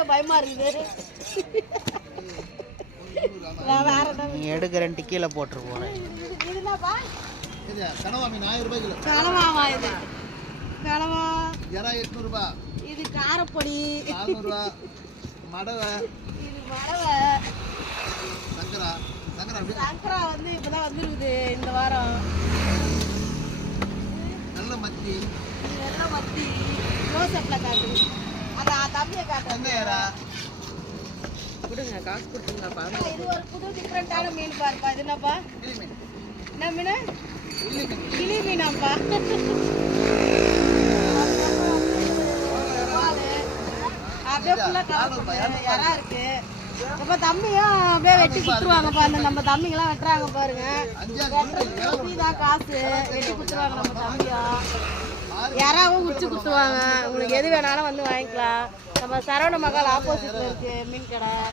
எனக்கே பயமா இருக்குது. நீ எடுக்கிறேன்ட்டு கீழே போட்டு போறேன். கனவா மீன் 1000 ரூபாய் கிலோ. கனவாவா இது? கனவா எறா 800 ரூபாய். இது காரப்பொடி 400 ரூபாய். மடவை இது மடவை. சங்கரா சங்கரா வந்து இப்பதான் வந்துருக்குது இந்த வாரம். நல்ல மத்தி. நல்ல மத்தி க்ளோஸ்அப்ல காட்டுது. அந்த தம்பியை காட்டுங்க. கொடுங்க காசு கொடுத்துங்கப்பா. இது ஒரு புது டிஃப்ரெண்டான மீன் பாருப்பா. இது என்னப்பா? என்ன மீன்? கிளி மீனாப்பா. அப்படியே ஃபுல்லா கலர் யாரா இருக்கு. இப்ப தம்பியும் அப்படியே வெட்டி குத்துருவாங்கப்பா. அந்த நம்ம தம்பிங்கெல்லாம் வெட்டுறாங்க பாருங்க. தான் காசு வெட்டி குத்துருவாங்க நம்ம தம்பியும். யாராவும் உச்சி குத்துவாங்க. உங்களுக்கு எது வேணாலும் வந்து வாங்கிக்கலாம். நம்ம சரவண மகால் ஆப்போசிட்ல இருக்கு மீன் கடை.